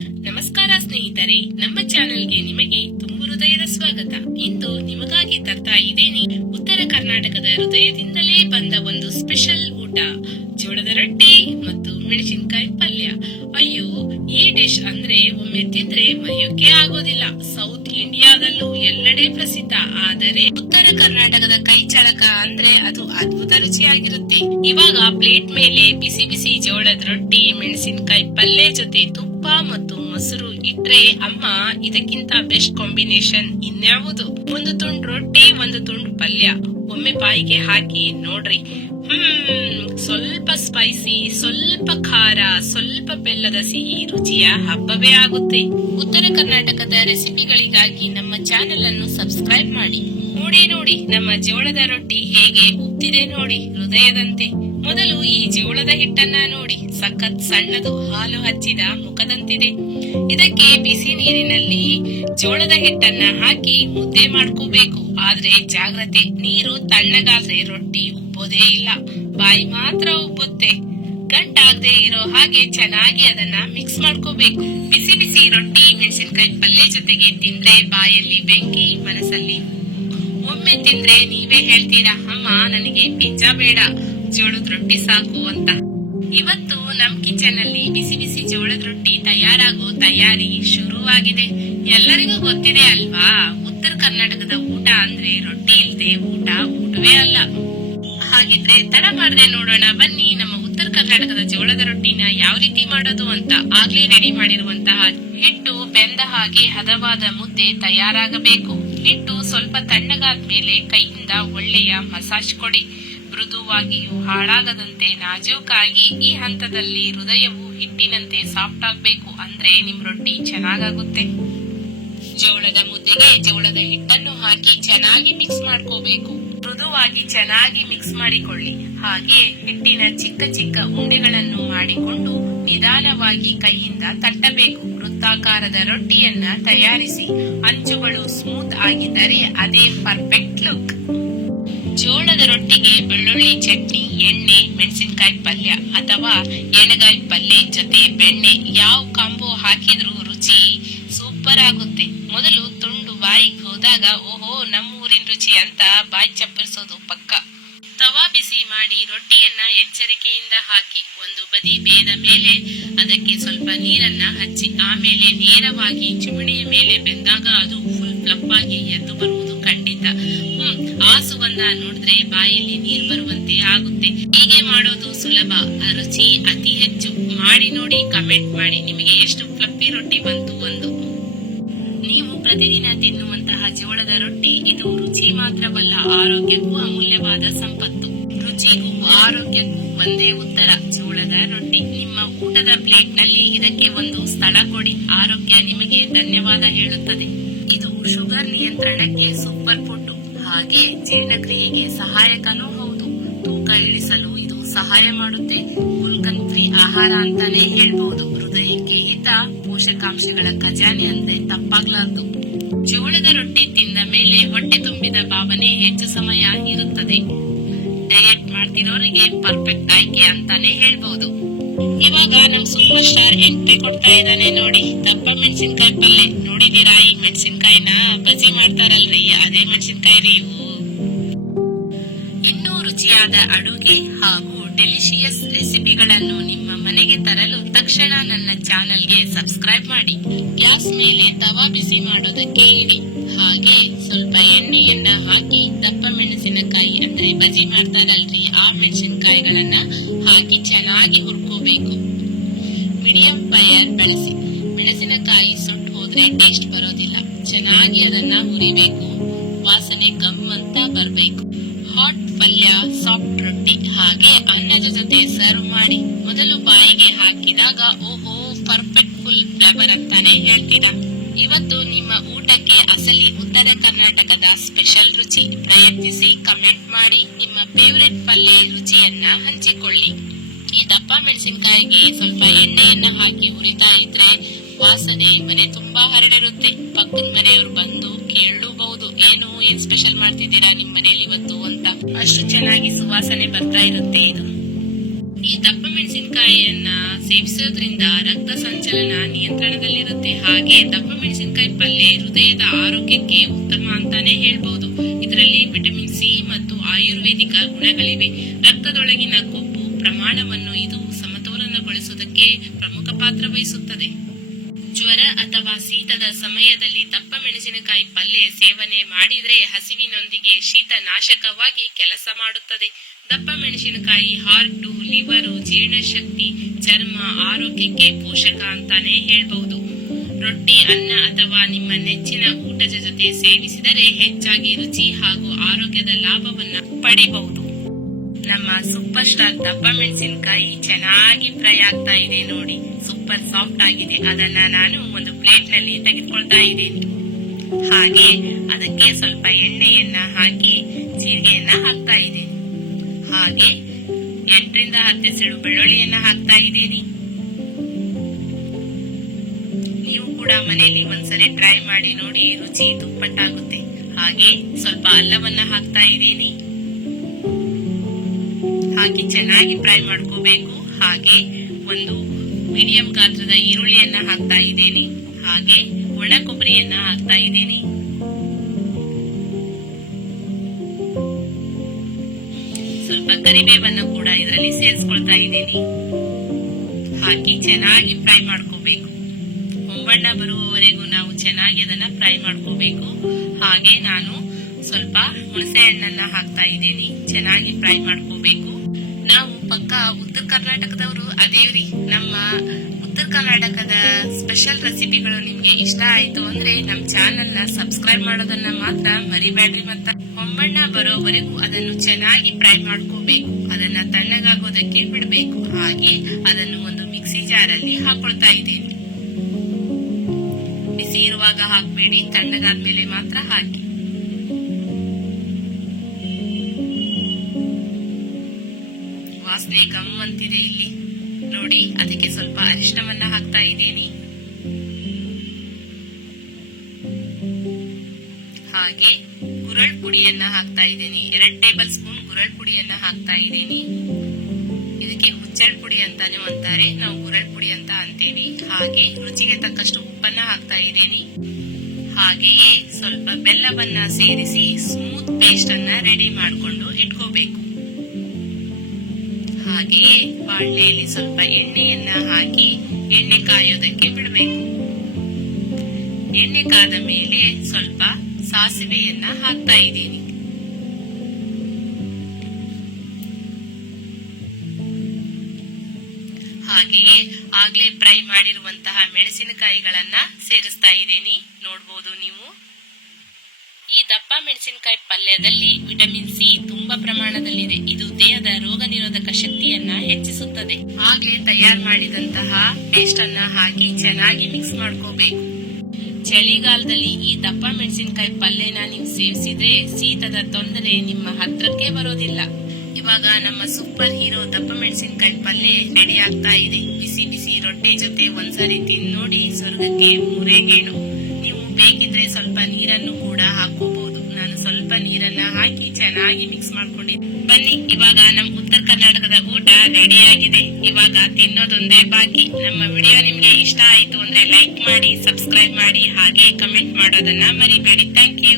ನಮಸ್ಕಾರ ಸ್ನೇಹಿತರೆ, ನಮ್ಮ ಚಾನೆಲ್ಗೆ ನಿಮಗೆ ತುಂಬು ಹೃದಯದ ಸ್ವಾಗತ. ಇಂದು ನಿಮಗಾಗಿ ತರ್ತಾ ಇದ್ದೇನೆ ಉತ್ತರ ಕರ್ನಾಟಕದ ಹೃದಯದಿಂದಲೇ ಬಂದ ಒಂದು ಸ್ಪೆಷಲ್ ಊಟ, ಜೋಳದ ರೊಟ್ಟಿ ಮತ್ತು ಮೆಣಸಿನಕಾಯಿ ಪಲ್ಯ. ಅಯ್ಯೋ, ಈ ಡಿಶ್ ಅಂದ್ರೆ ಒಮ್ಮೆ ತಿಂದ್ರೆ ಮರೆಯೋಕೆ ಆಗೋದಿಲ್ಲ. ಸೌತ್ ಇಂಡಿಯಾದಲ್ಲೂ ಎಲ್ಲೆಡೆ ಪ್ರಸಿದ್ಧ. ಆದರೆ ಉತ್ತರ ಕರ್ನಾಟಕದ ಕೈ ಚಳಕ ಅಂದ್ರೆ ಅದು ಅದ್ಭುತ ರುಚಿಯಾಗಿರುತ್ತೆ. ಇವಾಗ ಪ್ಲೇಟ್ ಮೇಲೆ ಬಿಸಿ ಬಿಸಿ ಜೋಳದ ರೊಟ್ಟಿ, ಮೆಣಸಿನಕಾಯಿ ಪಲ್ಯ ಜೊತೆ ತುಪ್ಪ ಮತ್ತು ಮೊಸರು ಇಟ್ರೆ ಅಮ್ಮ, ಇದಕ್ಕಿಂತ ಬೆಸ್ಟ್ ಕಾಂಬಿನೇಷನ್ ಇನ್ಯಾವುದು? ಒಂದು ತುಂಡು ರೊಟ್ಟಿ, ಒಂದು ತುಂಡು ಪಲ್ಯ ಒಮ್ಮೆ ಬಾಯಿಗೆ ಹಾಕಿ ನೋಡ್ರಿ. ಸ್ವಲ್ಪ ಸ್ಪೈಸಿ, ಸ್ವಲ್ಪ ಖಾರ, ಸ್ವಲ್ಪ ಬೆಲ್ಲದ ಸಿಹಿ, ರುಚಿಯ ಹಬ್ಬವೇ ಆಗುತ್ತೆ. ಉತ್ತರ ಕರ್ನಾಟಕದ ರೆಸಿಪಿಗಳಿಗಾಗಿ ನಮ್ಮ ಚಾನೆಲ್ ಅನ್ನು ಸಬ್ಸ್ಕ್ರೈಬ್ ಮಾಡಿ. ನೋಡಿ ನಮ್ಮ ಜೋಳದ ರೊಟ್ಟಿ ಹೇಗೆ ಉಬ್ತಿದೆ ನೋಡಿ, ಹೃದಯದಂತೆ. ಮೊದಲು ಈ ಜೋಳದ ಹಿಟ್ಟನ್ನ ನೋಡಿ, ಸಖತ್ ಸಣ್ಣದು, ಹಾಲು ಹಚ್ಚಿದ ಮುಖದಂತಿದೆ. ಇದಕ್ಕೆ ಬಿಸಿ ನೀರಿನಲ್ಲಿ ಜೋಳದ ಹಿಟ್ಟನ್ನ ಹಾಕಿ ಮುದ್ದೆ ಮಾಡ್ಕೋಬೇಕು. ಆದ್ರೆ ಜಾಗ್ರತೆ, ನೀರು ತಣ್ಣಗಾದ್ರೆ ರೊಟ್ಟಿ ಉಬ್ಬೋದೇ ಇಲ್ಲ, ಬಾಯಿ ಮಾತ್ರ ಉಬ್ಬುತ್ತೆ. ಗಂಟಾಗದೆ ಇರೋ ಹಾಗೆ ಚೆನ್ನಾಗಿ ಅದನ್ನ ಮಿಕ್ಸ್ ಮಾಡ್ಕೋಬೇಕು. ಬಿಸಿ ಬಿಸಿ ರೊಟ್ಟಿ, ಮೆಣಸಿನಕಾಯಿ ಪಲ್ಯ ಜೊತೆಗೆ ತಿಂದ್ರೆ ಬಾಯಲ್ಲಿ ಬೆಂಕಿ, ಮನಸ್ಸಲ್ಲಿ ಒಮ್ಮೆ ತಿಂದ್ರೆ ನೀವೇ ಹೇಳ್ತೀರಾ, ಅಮ್ಮ ನನಗೆ ಪಿಜ್ಜಾ ಬೇಡ, ಜೋಳದ ರೊಟ್ಟಿ ಸಾಕು ಅಂತ. ಇವತ್ತು ನಮ್ ಕಿಚನ್ ಅಲ್ಲಿ ಬಿಸಿ ಬಿಸಿ ಜೋಳದ ರೊಟ್ಟಿ ತಯಾರಾಗೋ ತಯಾರಿ ಶುರುವಾಗಿದೆ. ಎಲ್ಲರಿಗೂ ಗೊತ್ತಿದೆ ಅಲ್ವಾ, ಉತ್ತರ ಕರ್ನಾಟಕದ ಊಟ ಅಂದ್ರೆ ರೊಟ್ಟಿ ಇಲ್ದೆ ಊಟವೇ ಅಲ್ಲ. ಹಾಗಿದ್ರೆ ತಡ ಮಾಡದೆ ನೋಡೋಣ ಬನ್ನಿ, ನಮ್ಮ ಉತ್ತರ ಕರ್ನಾಟಕದ ಜೋಳದ ರೊಟ್ಟಿನ ಯಾವ ರೀತಿ ಮಾಡೋದು ಅಂತ. ಆಗ್ಲೇ ರೆಡಿ ಮಾಡಿರುವಂತಹ ಹಿಟ್ಟು ಬೆಂದ ಹಾಗೆ ಹದವಾದ ಮುದ್ದೆ ತಯಾರಾಗಬೇಕು. ಹಿಟ್ಟು ಸ್ವಲ್ಪ ತಣ್ಣಗಾದ್ಮೇಲೆ ಕೈಯಿಂದ ಒಳ್ಳೆಯ ಮಸಾಜ್ ಕೊಡಿ. ಮೃದುವಾಗಿಯೂ ಹಾಳಾಗದಂತೆ ನಾಜೂಕಾಗಿ. ಈ ಹಂತದಲ್ಲಿ ಹೃದಯವು ಹಿಟ್ಟಿನಂತೆ ಸಾಫ್ಟ್ ಆಗ್ಬೇಕು, ಅಂದ್ರೆ ನಿಮ್ ರೊಟ್ಟಿ ಚೆನ್ನಾಗಾಗುತ್ತೆ. ಜೋಳದ ಮುದ್ದೆಗೆ ಜೋಳದ ಹಿಟ್ಟನ್ನು ಹಾಕಿ ಚೆನ್ನಾಗಿ ಮಿಕ್ಸ್ ಮಾಡ್ಕೋಬೇಕು. ಮೃದುವಾಗಿ ಚೆನ್ನಾಗಿ ಮಿಕ್ಸ್ ಮಾಡಿಕೊಳ್ಳಿ. ಹಾಗೆ ಹಿಟ್ಟಿನ ಚಿಕ್ಕ ಚಿಕ್ಕ ಉಂಡೆಗಳನ್ನು ಮಾಡಿಕೊಂಡು ನಿಧಾನವಾಗಿ ಕೈಯಿಂದ ತಟ್ಟಬೇಕು. ವೃತ್ತಾಕಾರದ ರೊಟ್ಟಿಯನ್ನ ತಯಾರಿಸಿ. ಅಂಚುಗಳು ಸ್ಮೂತ್ ಆಗಿದ್ದರೆ ಅದೇ ಪರ್ಫೆಕ್ಟ್ ಲುಕ್. ಜೋಳದ ರೊಟ್ಟಿಗೆ ಬೆಳ್ಳುಳ್ಳಿ ಚಟ್ನಿ, ಎಣ್ಣೆ, ಮೆಣಸಿನಕಾಯಿ ಪಲ್ಯ ಅಥವಾ ಎಣ್ಣೆಗಾಯಿ ಪಲ್ಯ ಜೊತೆ ಬೆಣ್ಣೆ, ಯಾವ ಕಾಂಬೋ ಹಾಕಿದ್ರೂ ರುಚಿ ಸೂಪರ್ ಆಗುತ್ತೆ. ಮೊದಲು ತುಂಡು ಬಾಯಿಗೆ ಹೋದಾಗ ಓಹೋ ನಮ್ಮ ಊರಿನ ರುಚಿ ಅಂತ ಬಾಯಿ ಚಪ್ಪರಿಸೋದು ಪಕ್ಕ. ತವಾ ಬಿಸಿ ಮಾಡಿ ರೊಟ್ಟಿಯನ್ನ ಎಚ್ಚರಿಕೆಯಿಂದ ಹಾಕಿ. ಒಂದು ಬದಿ ಬೇದ ಮೇಲೆ ಅದಕ್ಕೆ ಸ್ವಲ್ಪ ನೀರನ್ನ ಹಚ್ಚಿ, ಆಮೇಲೆ ನೇರವಾಗಿ ಚಿಮಣಿಯ ಮೇಲೆ ಬೆಂದಾಗ ಅದು ಫುಲ್ ಫ್ಲಪ್ ಆಗಿ ಎದ್ದು ಬರುವುದು ಖಂಡಿತ. ಆ ಸುಗಂಧ ನೋಡಿದ್ರೆ ಬಾಯಲ್ಲಿ ನೀರು ಬರುವಂತೆ ಆಗುತ್ತೆ. ಹೀಗೆ ಮಾಡೋದು ಸುಲಭ, ರುಚಿ ಅತಿ ಹೆಚ್ಚು. ಮಾಡಿ ನೋಡಿ, ಕಮೆಂಟ್ ಮಾಡಿ ನಿಮಗೆ ಎಷ್ಟು ಫ್ಲಪ್ಪಿ ರೊಟ್ಟಿ ಬಂತು ಒಂದು. ನೀವು ಪ್ರತಿದಿನ ತಿನ್ನುವಂತಹ ಜೋಳದ ರೊಟ್ಟಿ ಇದು ರುಚಿ ಮಾತ್ರವಲ್ಲ, ಆರೋಗ್ಯಕ್ಕೂ ಅಮೂಲ್ಯವಾದ ಸಂಪತ್ತು. ರುಚಿಗೂ ಆರೋಗ್ಯಕ್ಕೂ ಒಂದೇ ಉತ್ತರ, ಜೋಳದ ರೊಟ್ಟಿ. ನಿಮ್ಮ ಊಟದ ಪ್ಲೇಟ್ ನಲ್ಲಿ ಇದಕ್ಕೆ ಒಂದು ಸ್ಥಳ ಕೊಡಿ, ಆರೋಗ್ಯ ನಿಮಗೆ ಧನ್ಯವಾದ ಹೇಳುತ್ತದೆ. ಇದು ಶುಗರ್ ನಿಯಂತ್ರಣಕ್ಕೆ ಸೂಪರ್ ಫುಡ್, ಹಾಗೆ ಜೀರ್ಣಕ್ರಿಯೆಗೆ ಸಹಾಯಕನೂ ಹೌದು. ತೂಕ ಇಳಿಸಲು ಇದು ಸಹಾಯ ಮಾಡುತ್ತೆ. ಗುಲ್ಕನ್ ಫ್ರೀ ಆಹಾರ ಅಂತಾನೆ ಹೇಳ್ಬಹುದು. ಹೃದಯಕ್ಕೆ ಹಿತ, ಪೋಷಕಾಂಶಗಳ ಖಜಾನೆ ಅಂದ್ರೆ ತಪ್ಪಾಗ್ಲಾರ್ದು. ಜೋಳದ ರೊಟ್ಟಿ ತಿಂದ ಮೇಲೆ ಹೊಟ್ಟೆ ತುಂಬಿದ ಭಾವನೆ ಹೆಚ್ಚು ಸಮಯ ಇರುತ್ತದೆ. ಡಯಟ್ ಮಾಡ್ತಿರೋರಿಗೆ ಪರ್ಫೆಕ್ಟ್ ಆಯ್ಕೆ ಅಂತಾನೆ ಹೇಳ್ಬಹುದು. ಇವಾಗ ನಮ್ ಸೂಪರ್ ಸ್ಟಾರ್ ಎಂಟ್ರಿ ಕೊಡ್ತಾ ಇದ್ದಾನೆ ನೋಡಿ, ದಪ್ಪ ಮೆಣಸಿನಕಾಯಿ ಪಲ್ಯ. ನೋಡಿದೀರಾ ಈ ಮೆಣಸಿನಕಾಯಿನ ಬಜ್ಜಿ ಮಾಡ್ತಾರಲ್ರಿ, ಅದೇ ಮೆಣಸಿನಕಾಯಿ ರೀ ಇವು. ಇನ್ನೂ ರುಚಿಯಾದ ಅಡುಗೆ ಹಾಗೂ ಡೆಲಿಷಿಯಸ್ ರೆಸಿಪಿಗಳನ್ನು ನಿಮ್ಮ ಮನೆಗೆ ತರಲು ತಕ್ಷಣ ನನ್ನ ಚಾನೆಲ್ಗೆ ಸಬ್ಸ್ಕ್ರೈಬ್ ಮಾಡಿ. ಗ್ಯಾಸ್ ಮೇಲೆ ತವಾ ಬಿಸಿ ಮಾಡೋದಕ್ಕೆ ಇಡಿ. ಹಾಗೆ ಸ್ವಲ್ಪ ಎಣ್ಣೆಯನ್ನ ಹಾಕಿ ದಪ್ಪ ಮೆಣಸಿನಕಾಯಿ ಅಂದ್ರೆ ಬಜ್ಜಿ ಮಾಡ್ತಾರಲ್ರಿ, ಆ ಮೆಣಸಿನಕಾಯಿಗಳನ್ನ ಹಾಕಿ ಚೆನ್ನಾಗಿ ಹುರ್ಕೋಬೇಕು. ಮೀಡಿಯಂ ಫೈರ್ ಬಳಸಿ. ಮೆಣಸಿನಕಾಯಿ ಸುಟ್ಟು ಹೋದ್ರೆ ಟೇಸ್ಟ್ ಬರೋದಿಲ್ಲ. ಚೆನ್ನಾಗಿ ಅದನ್ನ ಹುರಿಬೇಕು. ವಾಸನೆ ಗಮ್ ಅಂತ ಬರ್ಬೇಕು. ಹಾಟ್ ಪಲ್ಯ, ಸಾಫ್ಟ್ ರೊಟ್ಟಿ ಹಾಗೆ ಅನ್ನದ ಜೊತೆ ಸರ್ವ್ ಮಾಡಿ. ಮೊದಲು ಬಾಯಿಗೆ ಹಾಕಿದಾಗ ಓಹೋ ಪರ್ಫೆಕ್ಟ್ ಫುಲ್ ಫ್ಲೇವರ್ ಅಂತಾನೆ ಹೇಳ್ತೀರಾ. ಇವತ್ತು ನಿಮ್ಮ ಊಟಕ್ಕೆ ಅಸಲಿ ಉತ್ತರ ಕರ್ನಾಟಕದ ಸ್ಪೆಷಲ್ ರುಚಿ. ಪ್ರಯತ್ನಿಸಿ, ಕಮೆಂಟ್ ಮಾಡಿ, ನಿಮ್ಮ ಫೇವರೆಟ್ ಪಲ್ಯ ರುಚಿಯನ್ನ ಹಂಚಿಕೊಳ್ಳಿ. ಈ ದಪ್ಪ ಮೆಣಸಿನಕಾಯಿಗೆ ಸ್ವಲ್ಪ ಎಣ್ಣೆಯನ್ನ ಹಾಕಿ ಹುರಿತಾ ಇದ್ರೆ ವಾಸನೆ ಮನೆ ತುಂಬಾ ಹರಡಿರುತ್ತೆ. ಪಕ್ಕದ ಮನೆಯವರು ಬಂದು ಕೇಳಲೂಬಹುದು, ಏನ್ ಸ್ಪೆಷಲ್ ಮಾಡ್ತಿದ್ದೀರಾ ನಿಮ್ ಮನೇಲಿ ಇವತ್ತು ಅಂತ. ಅಷ್ಟು ಚೆನ್ನಾಗಿ ಸುವಾಸನೆ ಬರ್ತಾ ಇರುತ್ತೆ ಇದು. ಈ ದಪ್ಪ ಮೆಣಸಿನಕಾಯಿಯನ್ನ ಸೇವಿಸೋದ್ರಿಂದ ರಕ್ತ ಸಂಚಲನ ನಿಯಂತ್ರಣದಲ್ಲಿರುತ್ತೆ. ಹಾಗೆ ದಪ್ಪ ಮೆಣಸಿನಕಾಯಿ ಪಲ್ಯ ಹೃದಯದ ಆರೋಗ್ಯಕ್ಕೆ ಉತ್ತಮ ಅಂತಾನೆ ಹೇಳ್ಬಹುದು. ಇದರಲ್ಲಿ ವಿಟಮಿನ್ ಸಿ ಮತ್ತು ಆಯುರ್ವೇದಿಕ ಗುಣಗಳಿವೆ. ರಕ್ತದೊಳಗಿನ ಕೊಬ್ಬು ಪ್ರಮಾಣವನ್ನು ಇದು ಸಮತೋಲನಗೊಳಿಸುವುದಕ್ಕೆ ಪ್ರಮುಖ ಪಾತ್ರ ವಹಿಸುತ್ತದೆ. ಜ್ವರ ಅಥವಾ ಶೀತದ ಸಮಯದಲ್ಲಿ ದಪ್ಪ ಮೆಣಸಿನಕಾಯಿ ಪಲ್ಯ ಸೇವನೆ ಮಾಡಿದ್ರೆ ಹಸಿವಿನೊಂದಿಗೆ ಶೀತನಾಶಕವಾಗಿ ಕೆಲಸ ಮಾಡುತ್ತದೆ. ದಪ್ಪ ಮೆಣಸಿನಕಾಯಿ ಹಾರ್ಟು, ಲಿವರು, ಜೀರ್ಣಶಕ್ತಿ, ಚರ್ಮ ಆರೋಗ್ಯಕ್ಕೆ ಪೋಷಕ ಅಂತಾನೆ ಹೇಳ್ಬಹುದು. ರೊಟ್ಟಿ, ಅನ್ನ ಅಥವಾ ನಿಮ್ಮ ನೆಚ್ಚಿನ ಊಟದ ಜೊತೆ ಸೇವಿಸಿದರೆ ಹೆಚ್ಚಾಗಿ ರುಚಿ ಹಾಗೂ ಆರೋಗ್ಯದ ಲಾಭವನ್ನ ಪಡಿಬಹುದು. ನಮ್ಮ ಸೂಪರ್ ಸ್ಟಾರ್ ದಪ್ಪ ಮೆಣಸಿನಕಾಯಿ ಚೆನ್ನಾಗಿ ಫ್ರೈ ಆಗ್ತಾ ಇದೆ ನೋಡಿ, ಸೂಪರ್ ಸಾಫ್ಟ್ ಆಗಿದೆ. ಅದನ್ನ ನಾನು ಒಂದು ಪ್ಲೇಟ್ ನಲ್ಲಿ ತೆಗೆದುಕೊಳ್ತಾ ಇದ್ದೇನೆ. ಹಾಗೆ ಅದಕ್ಕೆ ಸ್ವಲ್ಪ ಎಣ್ಣೆಯನ್ನ ಹಾಕಿ ಜೀರಿಗೆಯನ್ನ ಹಾಕ್ತಾ ಇದ್ದೇನೆ. ಹಾಗೆ 8 ರಿಂದ 10 ಎಸಳು ಬೆಳ್ಳುಳ್ಳಿಯನ್ನ ಹಾಕ್ತಾ ಇದ್ದೀನಿ. ನೀವು ಕೂಡ ಮನೆಯಲ್ಲಿ ಒಂದ್ಸರಿ ಟ್ರೈ ಮಾಡಿ ನೋಡಿ, ರುಚಿ ದುಪ್ಪಟ್ಟಾಗುತ್ತೆ. ಹಾಗೆ ಸ್ವಲ್ಪ ಅಲ್ಲವನ್ನ ಹಾಕ್ತಾ ಇದ್ದೀನಿ. ಹಾಕಿ ಚೆನ್ನಾಗಿ ಫ್ರೈ ಮಾಡ್ಕೋಬೇಕು. ಹಾಗೆ ಒಂದು ಮೀಡಿಯಂ ಗಾತ್ರದ ಈರುಳ್ಳಿಯನ್ನ ಹಾಕ್ತಾ ಇದ್ದೀನಿ. ಹಾಗೆ ಒಣ ಕೊಬ್ಬರಿಯನ್ನ ಹಾಕ್ತಾ ಇದ್ದೀನಿ. ಸ್ವಲ್ಪ ಕರಿಬೇವನ್ನ ಕೂಡ ಇದರಲ್ಲಿ ಸೇರಿಸ್ಕೊಳ್ತಾ ಇದ್ದೀನಿ. ಹಾಕಿ ಚೆನ್ನಾಗಿ ಫ್ರೈ ಮಾಡ್ಕೋಬೇಕು. ಹೊಂಬಣ್ಣ ಬರುವವರೆಗೂ ನಾವು ಚೆನ್ನಾಗಿ ಅದನ್ನ ಫ್ರೈ ಮಾಡ್ಕೋಬೇಕು. ಹಾಗೆ ನಾನು ಸ್ವಲ್ಪ ಹುಣಸೆ ಹಣ್ಣನ್ನ ಹಾಕ್ತಾ ಇದ್ದೀನಿ. ಚೆನ್ನಾಗಿ ಫ್ರೈ ಮಾಡ್ಕೋಬೇಕು. ನಾವು ಪಕ್ಕ ಉತ್ತರ ಕರ್ನಾಟಕದವರು ಅದೇವ್ರಿ. ನಮ್ಮ ಉತ್ತರ ಕರ್ನಾಟಕದ ಸ್ಪೆಷಲ್ ರೆಸಿಪಿಗಳು ನಿಮ್ಗೆ ಇಷ್ಟ ಆಯ್ತು ಅಂದ್ರೆ ನಮ್ ಚಾನೆಲ್ ನ ಸಬ್ಸ್ಕ್ರೈಬ್ ಮಾಡೋದನ್ನ ಮಾತ್ರ ಮರಿಬೇಡ್ರಿ. ಮತ್ತ ಹೊಂಬಣ್ಣ ಬರೋವರೆಗೂ ಅದನ್ನು ಚೆನ್ನಾಗಿ ಫ್ರೈ ಮಾಡ್ಕೋಬೇಕು. ಅದನ್ನ ತಣ್ಣಗಾಗೋದಕ್ಕೆ ಬಿಡಬೇಕು. ಹಾಗೆ ಅದನ್ನು ಒಂದು ಮಿಕ್ಸಿ ಜಾರಲ್ಲಿ ಹಾಕೊಳ್ತಾ ಇದ್ದೀನಿ. ಬಿಸಿ ಇರುವಾಗ ಹಾಕ್ಬೇಡಿ, ತಣ್ಣಗಾದ್ಮೇಲೆ ಮಾತ್ರ ಹಾಕಿ. ವಾಸನೆ ಗಮ್ ಅಂತಿದೆ ಇಲ್ಲಿ ನೋಡಿ. ಅದಕ್ಕೆ ಸ್ವಲ್ಪ ಅರಿಶಿಣವನ್ನ ಹಾಕ್ತಾ ಇದ್ದೀನಿ. ಹಾಗೆ ಗುರಳ್ ಪುಡಿಯನ್ನ ಹಾಕ್ತಾ ಇದ್ದೀನಿ. 2 ಟೇಬಲ್ ಸ್ಪೂನ್ ಗುರಳ್ ಪುಡಿಯನ್ನ ಹಾಕ್ತಾ ಇದ್ದೀನಿ. ಇದಕ್ಕೆ ಹುಚ್ಚಳ್ ಪುಡಿ ಅಂತಾನೆ ಅಂತಾರೆ, ನಾವು ಗುರಳ್ ಪುಡಿ ಅಂತ ಅಂತೀವಿ. ಹಾಗೆ ರುಚಿಗೆ ತಕ್ಕಷ್ಟು ಉಪ್ಪನ್ನ ಹಾಕ್ತಾ ಇದ್ದೀನಿ. ಹಾಗೆಯೇ ಸ್ವಲ್ಪ ಬೆಲ್ಲವನ್ನ ಸೇರಿಸಿ ಸ್ಮೂತ್ ಪೇಸ್ಟ್ ಅನ್ನ ರೆಡಿ ಮಾಡಿಕೊಂಡು ಇಟ್ಕೋಬೇಕು. ಹಾಗೆಯೇ ಬಾಣಲೆಯಲ್ಲಿ ಸ್ವಲ್ಪ ಎಣ್ಣೆಯನ್ನ ಹಾಕಿ ಎಣ್ಣೆ ಕಾಯೋದಕ್ಕೆ ಬಿಡಬೇಕು. ಎಣ್ಣೆ ಕಾದ ಮೇಲೆ ಸ್ವಲ್ಪ ಸಾಸಿವೆಯನ್ನ ಹಾಕ್ತಾ ಇದ್ದೀನಿ. ಹಾಗೆಯೇ ಆಗ್ಲೇ ಫ್ರೈ ಮಾಡಿರುವಂತಹ ಮೆಣಸಿನಕಾಯಿಗಳನ್ನ ಸೇರಿಸ್ತಾ ಇದ್ದೀನಿ. ನೋಡ್ಬೋದು ನೀವು. ಈ ದಪ್ಪ ಮೆಣಸಿನಕಾಯಿ ಪಲ್ಯದಲ್ಲಿ ವಿಟಮಿನ್ ಸಿ ತುಂಬಾ ಪ್ರಮಾಣದಲ್ಲಿದೆ. ಇದು ದೇಹದ ರೋಗ ನಿರೋಧಕ ಶಕ್ತಿಯನ್ನ ಹೆಚ್ಚಿಸುತ್ತದೆ. ಹಾಗೆ ತಯಾರು ಮಾಡಿದಂತಹ ಪೇಸ್ಟ್ ಅನ್ನ ಹಾಕಿ ಚೆನ್ನಾಗಿ ಮಿಕ್ಸ್ ಮಾಡ್ಕೋಬೇಕು. ಚಳಿಗಾಲದಲ್ಲಿ ಈ ದಪ್ಪ ಮೆಣಸಿನಕಾಯಿ ಪಲ್ಯನ ನೀವು ಸೇವಿಸಿದ್ರೆ ಶೀತದ ತೊಂದರೆ ನಿಮ್ಮ ಹತ್ರಕ್ಕೆ ಬರೋದಿಲ್ಲ. ಇವಾಗ ನಮ್ಮ ಸೂಪರ್ ಹೀರೋ ದಪ್ಪ ಮೆಣಸಿನಕಾಯಿ ಪಲ್ಯ ರೆಡಿ ಆಗ್ತಾ ಇದೆ. ಬಿಸಿ ಬಿಸಿ ರೊಟ್ಟಿ ಜೊತೆ ಒಂದ್ಸರಿ ತಿಂದು ನೋಡಿ, ಸ್ವರ್ಗಕ್ಕೆ 3 ಗೇಣು. ನೀವು ಬೇಕಿದ್ರೆ ಸ್ವಲ್ಪ ನೀರನ್ನು ಕೂಡ ಹಾಕೋಬಹುದು. ನಾನು ಸ್ವಲ್ಪ ನೀರನ್ನ ಹಾಕಿ ಚೆನ್ನಾಗಿ ಮಿಕ್ಸ್ ಮಾಡ್ಕೊಂಡಿದ್ದೆ. ಬನ್ನಿ, ಇವಾಗ ನಮ್ಮ ಉತ್ತರ ಕರ್ನಾಟಕದ ಊಟ ರೆಡಿ ಆಗಿದೆ. ಇವಾಗ ತಿನ್ನೋದೊಂದೇ ಬಾಕಿ. ನಮ್ಮ ವಿಡಿಯೋ ನಿಮ್ಗೆ ಇಷ್ಟ ಆಯ್ತು ಅಂದ್ರೆ ಲೈಕ್ ಮಾಡಿ, ಸಬ್ಸ್ಕ್ರೈಬ್ ಮಾಡಿ, ಹಾಗೆ ಕಮೆಂಟ್ ಮಾಡೋದನ್ನ ಮರಿಬೇಡಿ. Thank you.